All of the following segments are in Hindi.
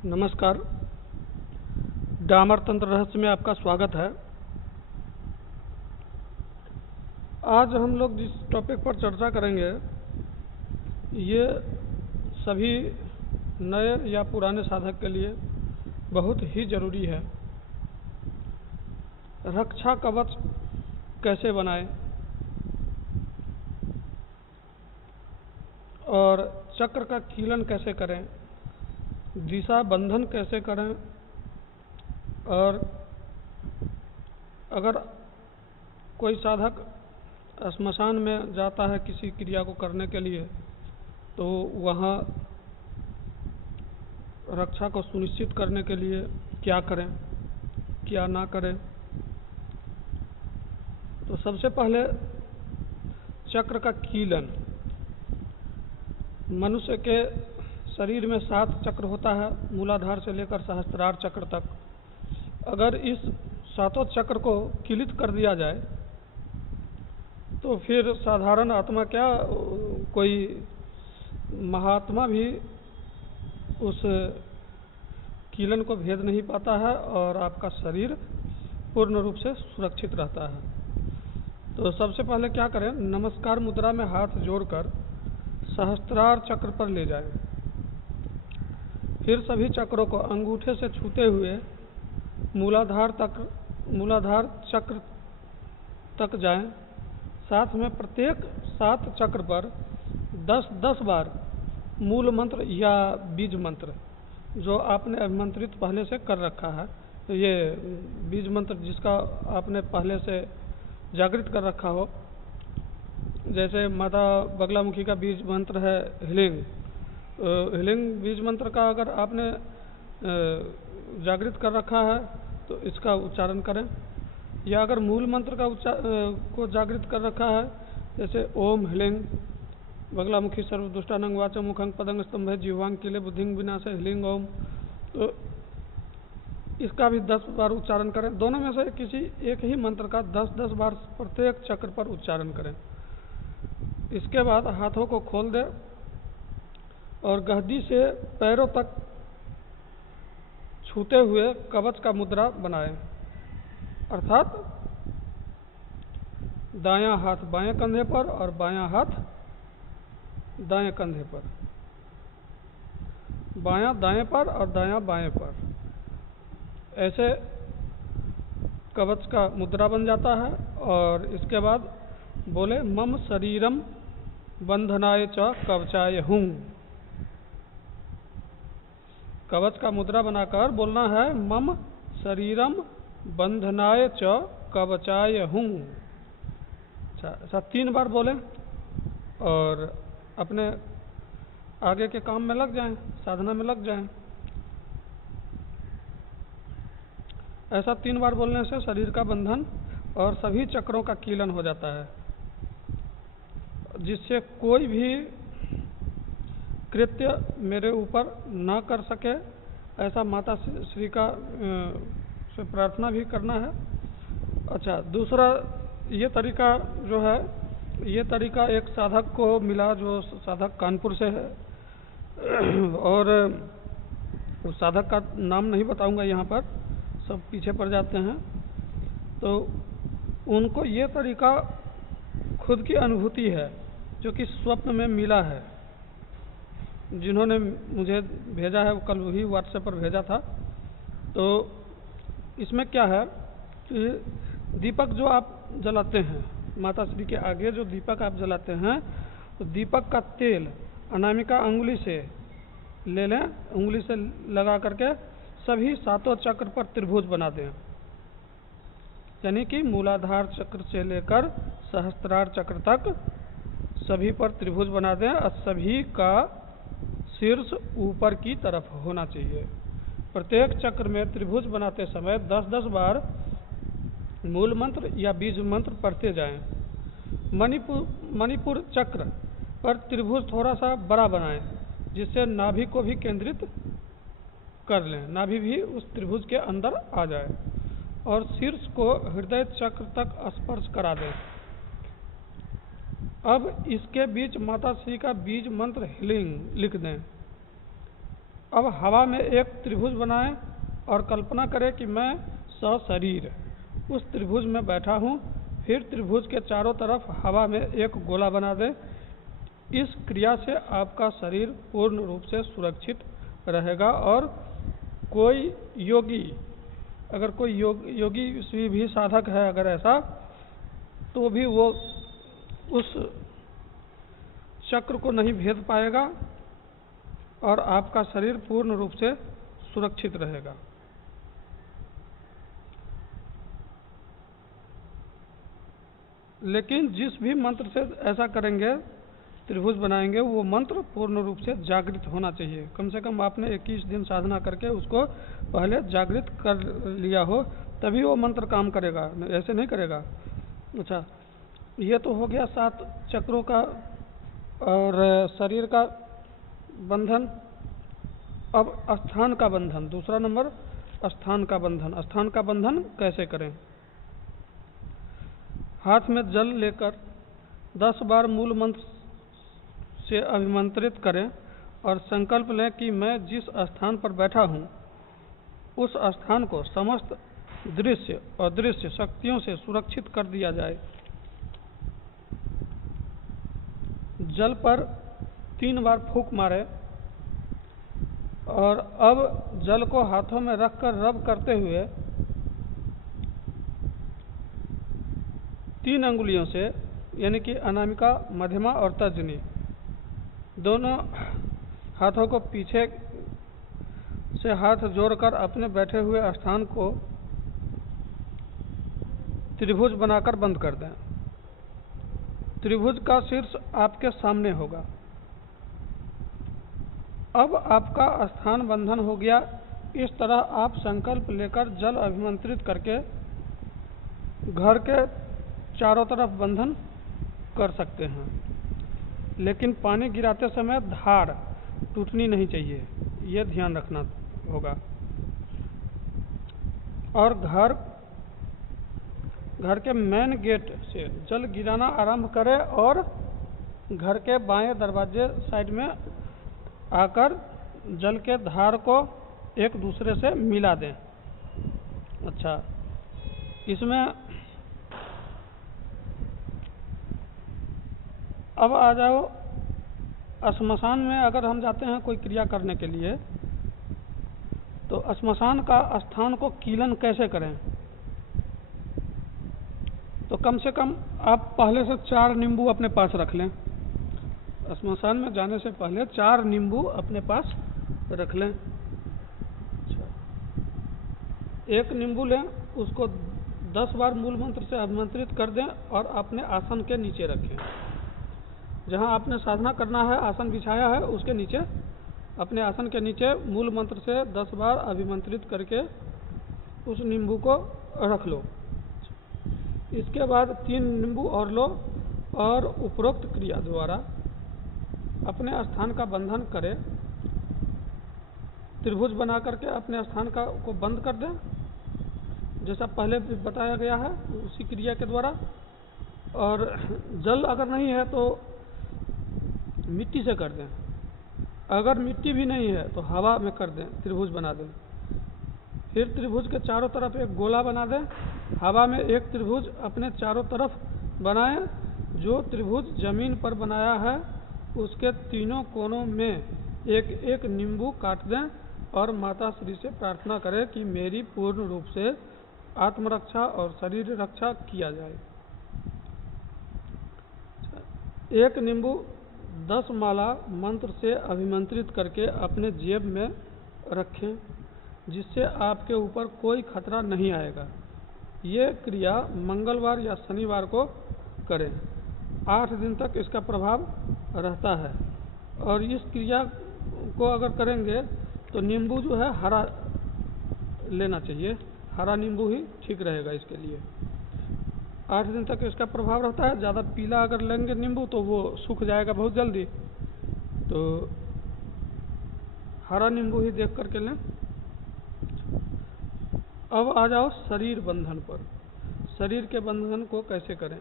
नमस्कार। डामर तंत्र रहस्य में आपका स्वागत है। आज हम लोग जिस टॉपिक पर चर्चा करेंगे ये सभी नए या पुराने साधक के लिए बहुत ही जरूरी है। रक्षा कवच कैसे बनाएं और चक्र का कीलन कैसे करें, दिशा बंधन कैसे करें, और अगर कोई साधक श्मशान में जाता है किसी क्रिया को करने के लिए तो वहाँ रक्षा को सुनिश्चित करने के लिए क्या करें क्या ना करें। तो सबसे पहले चक्र का कीलन। मनुष्य के शरीर में 7 चक्र होता है, मूलाधार से लेकर सहस्त्रार चक्र तक। अगर इस 7 चक्र को कीलित कर दिया जाए तो फिर साधारण आत्मा क्या, कोई महात्मा भी उस कीलन को भेद नहीं पाता है और आपका शरीर पूर्ण रूप से सुरक्षित रहता है। तो सबसे पहले क्या करें, नमस्कार मुद्रा में हाथ जोड़कर सहस्त्रार चक्र पर ले जाएं। फिर सभी चक्रों को अंगूठे से छूते हुए मूलाधार चक्र तक जाएं। साथ में प्रत्येक 7 चक्र पर 10-10 बार मूल मंत्र या बीज मंत्र जो आपने अभिमंत्रित पहले से कर रखा है, तो ये बीज मंत्र जिसका आपने पहले से जागृत कर रखा हो, जैसे माता बगलामुखी का बीज मंत्र है ह्लींग, ह्लींग बीज मंत्र का अगर आपने जागृत कर रखा है तो इसका उच्चारण करें। या अगर मूल मंत्र का को जागृत कर रखा है, जैसे ओम ह्लींग बगलामुखी सर्वदुष्टानंग वाचम मुखंग पदंग स्तंभ जीवांग किले बुद्धिंग विनाश ह्लींग ओम, तो इसका भी 10 बार उच्चारण करें। दोनों में से किसी एक ही मंत्र का 10-10 बार प्रत्येक चक्र पर उच्चारण करें। इसके बाद हाथों को खोल दें और गहदी से पैरों तक छूते हुए कवच का मुद्रा बनाएं, अर्थात दायां हाथ बाएं कंधे पर और बायां हाथ दाएं कंधे पर, बायां दाएं पर और दायां बाएं पर। ऐसे कवच का मुद्रा बन जाता है। और इसके बाद बोले मम शरीरम बंधनाय च कवचाय हूँ। कवच का मुद्रा बनाकर बोलना है मम शरीरम बंधनाय च कवचाय हूँ। अच्छा 3 बार बोलें और अपने आगे के काम में लग जाएं, साधना में लग जाएं। ऐसा 3 बार बोलने से शरीर का बंधन और सभी चक्रों का कीलन हो जाता है, जिससे कोई भी कृत्य मेरे ऊपर न कर सके, ऐसा माता श्री का से प्रार्थना भी करना है। अच्छा, दूसरा ये तरीका जो है, ये तरीका एक साधक को मिला जो साधक कानपुर से है, और उस साधक का नाम नहीं बताऊंगा यहाँ पर, सब पीछे पड़ जाते हैं। तो उनको ये तरीका खुद की अनुभूति है जो कि स्वप्न में मिला है। जिन्होंने मुझे भेजा है वो कल वही व्हाट्सएप पर भेजा था। तो इसमें क्या है कि दीपक जो आप जलाते हैं, माता श्री के आगे जो दीपक आप जलाते हैं, तो दीपक का तेल अनामिका अंगुली से ले लें, उंगली से लगा करके सभी 7 चक्र पर त्रिभुज बना दें। यानी कि मूलाधार चक्र से लेकर सहस्त्रार चक्र तक सभी पर त्रिभुज बना दें और सभी का शीर्ष ऊपर की तरफ होना चाहिए। प्रत्येक चक्र में त्रिभुज बनाते समय 10-10 बार मूल मंत्र या बीज मंत्र पढ़ते जाएं। मणिपुर चक्र पर त्रिभुज थोड़ा सा बड़ा बनाएं, जिससे नाभि को भी केंद्रित कर लें, नाभि भी उस त्रिभुज के अंदर आ जाए और शीर्ष को हृदय चक्र तक स्पर्श करा दें। अब इसके बीच माता श्री का बीज मंत्र ह्लींग लिख दें। अब हवा में एक त्रिभुज बनाएं और कल्पना करें कि मैं सशरीर उस त्रिभुज में बैठा हूँ। फिर त्रिभुज के चारों तरफ हवा में एक गोला बना दें। इस क्रिया से आपका शरीर पूर्ण रूप से सुरक्षित रहेगा और कोई योगी, अगर कोई योगी भी साधक है अगर ऐसा, तो भी वो उस चक्र को नहीं भेद पाएगा और आपका शरीर पूर्ण रूप से सुरक्षित रहेगा। लेकिन जिस भी मंत्र से ऐसा करेंगे, त्रिभुज बनाएंगे, वो मंत्र पूर्ण रूप से जागृत होना चाहिए। कम से कम आपने 21 दिन साधना करके उसको पहले जागृत कर लिया हो, तभी वो मंत्र काम करेगा, ऐसे नहीं करेगा। अच्छा, ये तो हो गया 7 चक्रों का और शरीर का बंधन। अब स्थान का बंधन, दूसरा नंबर स्थान का बंधन। स्थान का बंधन कैसे करें? हाथ में जल लेकर 10 बार मूल मंत्र से अभिमंत्रित करें और संकल्प लें कि मैं जिस स्थान पर बैठा हूँ उस स्थान को समस्त दृश्य और अदृश्य शक्तियों से सुरक्षित कर दिया जाए। जल पर 3 बार फूंक मारें और अब जल को हाथों में रखकर रब करते हुए 3 अंगुलियों से, यानी कि अनामिका, मध्यमा और तर्जनी, दोनों हाथों को पीछे से हाथ जोड़कर अपने बैठे हुए स्थान को त्रिभुज बनाकर बंद कर दें। त्रिभुज का शीर्ष आपके सामने होगा। अब आपका स्थान बंधन हो गया। इस तरह आप संकल्प लेकर जल अभिमंत्रित करके घर के चारों तरफ बंधन कर सकते हैं, लेकिन पानी गिराते समय धार टूटनी नहीं चाहिए, यह ध्यान रखना होगा। और घर के मेन गेट से जल गिराना आरंभ करें और घर के बाएं दरवाजे साइड में आकर जल के धार को एक दूसरे से मिला दें। अच्छा, इसमें अब आ जाओ श्मशान में। अगर हम जाते हैं कोई क्रिया करने के लिए, तो श्मशान का स्थान को कीलन कैसे करें? तो कम से कम आप पहले से 4 नींबू अपने पास रख लें। श्मशान में जाने से पहले 4 नींबू अपने पास रख लें। एक नींबू लें, उसको 10 बार मूल मंत्र से अभिमंत्रित कर दें और अपने आसन के नीचे रखें। जहां आपने साधना करना है, आसन बिछाया है, उसके नीचे, अपने आसन के नीचे मूल मंत्र से 10 बार अभिमंत्रित करके उस नींबू को रख लो। इसके बाद 3 नींबू और लो और उपरोक्त क्रिया द्वारा अपने स्थान का बंधन करें। त्रिभुज बना करके अपने स्थान को बंद कर दें, जैसा पहले भी बताया गया है, उसी क्रिया के द्वारा। और जल अगर नहीं है तो मिट्टी से कर दें। अगर मिट्टी भी नहीं है तो हवा में कर दें, त्रिभुज बना दें। फिर त्रिभुज के चारों तरफ एक गोला बना दें। हवा में एक त्रिभुज अपने चारों तरफ बनाएं। जो त्रिभुज जमीन पर बनाया है उसके तीनों कोनों में एक एक नींबू काट दें और माता श्री से प्रार्थना करें कि मेरी पूर्ण रूप से आत्मरक्षा और शरीर रक्षा किया जाए। एक नींबू 10 माला मंत्र से अभिमंत्रित करके अपने जेब में रखें, जिससे आपके ऊपर कोई खतरा नहीं आएगा। ये क्रिया मंगलवार या शनिवार को करें। 8 दिन तक इसका प्रभाव रहता है। और इस क्रिया को अगर करेंगे तो नींबू जो है हरा लेना चाहिए, हरा नींबू ही ठीक रहेगा इसके लिए। 8 दिन तक इसका प्रभाव रहता है। ज़्यादा पीला अगर लेंगे नींबू तो वो सूख जाएगा बहुत जल्दी, तो हरा नींबू ही देख करके लें। अब आ जाओ शरीर बंधन पर। शरीर के बंधन को कैसे करें?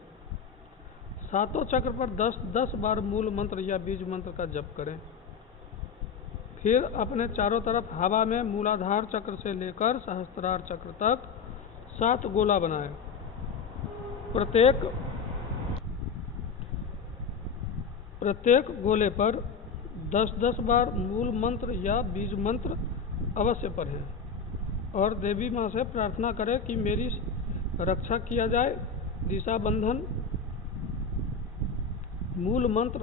7 चक्र पर 10-10 बार मूल मंत्र या बीज मंत्र का जप करें। फिर अपने चारों तरफ हवा में मूलाधार चक्र से लेकर सहस्त्रार चक्र तक 7 गोला बनाएं। प्रत्येक गोले पर 10-10 बार मूल मंत्र या बीज मंत्र अवश्य पढ़ें और देवी माँ से प्रार्थना करें कि मेरी रक्षा किया जाए। दिशा बंधन मूल मंत्र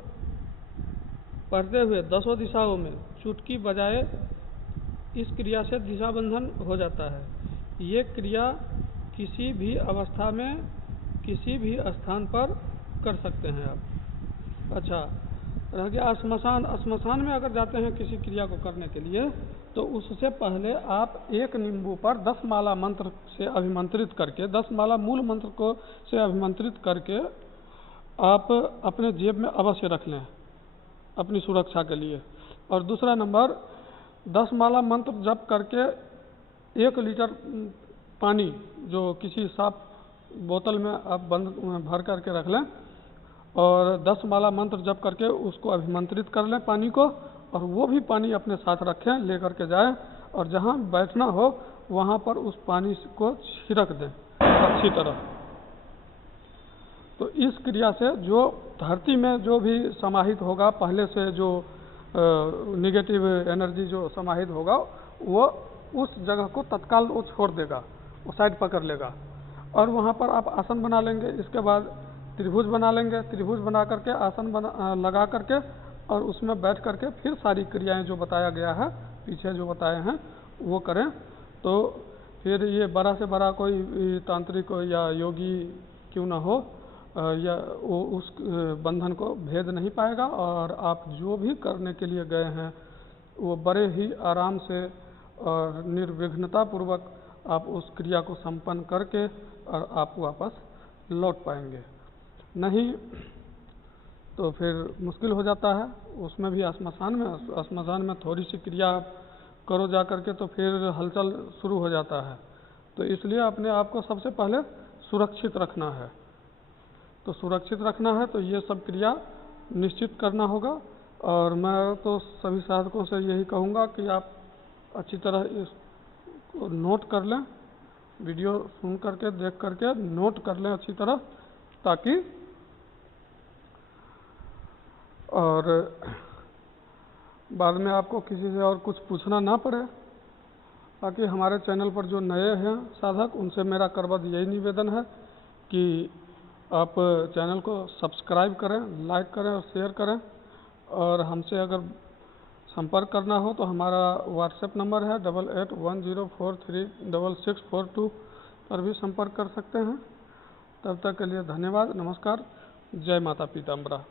पढ़ते हुए 10 दिशाओं में चुटकी बजाए इस क्रिया से दिशा बंधन हो जाता है। ये क्रिया किसी भी अवस्था में किसी भी स्थान पर कर सकते हैं आप। अच्छा, रह गया श्मशान। श्मशान में अगर जाते हैं किसी क्रिया को करने के लिए तो उससे पहले आप एक नींबू पर 10 माला मंत्र से अभिमंत्रित करके 10 माला मूल मंत्र को से अभिमंत्रित करके आप अपने जेब में अवश्य रख लें अपनी सुरक्षा के लिए। और दूसरा नंबर 10 माला मंत्र जप करके 1 लीटर पानी जो किसी साफ बोतल में आप बंद भर करके रख लें और 10 माला मंत्र जप करके उसको अभिमंत्रित कर लें पानी को, और वो भी पानी अपने साथ रखें, ले करके जाएं और जहाँ बैठना हो वहाँ पर उस पानी को छिड़क दें अच्छी तरह। तो इस क्रिया से जो धरती में जो भी समाहित होगा पहले से जो नेगेटिव एनर्जी जो समाहित होगा वो उस जगह को तत्काल वो छोड़ देगा, वो साइड पकड़ लेगा। और वहाँ पर आप आसन बना लेंगे। इसके बाद त्रिभुज बना लेंगे। त्रिभुज बना करके आसन लगा करके और उसमें बैठ करके फिर सारी क्रियाएं जो बताया गया है पीछे जो बताए हैं वो करें। तो फिर ये बड़ा से बड़ा कोई तांत्रिक या योगी क्यों ना हो या वो उस बंधन को भेद नहीं पाएगा, और आप जो भी करने के लिए गए हैं वो बड़े ही आराम से और निर्विघ्नता पूर्वक आप उस क्रिया को संपन्न करके और आप वापस लौट पाएंगे। नहीं तो फिर मुश्किल हो जाता है। उसमें भी श्मशान में थोड़ी सी क्रिया करो जा करके तो फिर हलचल शुरू हो जाता है। तो इसलिए अपने आप को सबसे पहले सुरक्षित रखना है। तो सुरक्षित रखना है तो ये सब क्रिया निश्चित करना होगा। और मैं तो सभी साधकों से यही कहूँगा कि आप अच्छी तरह इसको नोट कर लें, वीडियो सुन करके देख करके नोट कर लें अच्छी तरह, ताकि और बाद में आपको किसी से और कुछ पूछना ना पड़े। बाकी हमारे चैनल पर जो नए हैं साधक उनसे मेरा करबद्ध यही निवेदन है कि आप चैनल को सब्सक्राइब करें, लाइक करें और शेयर करें। और हमसे अगर संपर्क करना हो तो हमारा व्हाट्सएप नंबर है 8810436642 पर भी संपर्क कर सकते हैं। तब तक के लिए धन्यवाद, नमस्कार, जय माता पीताम्बरा।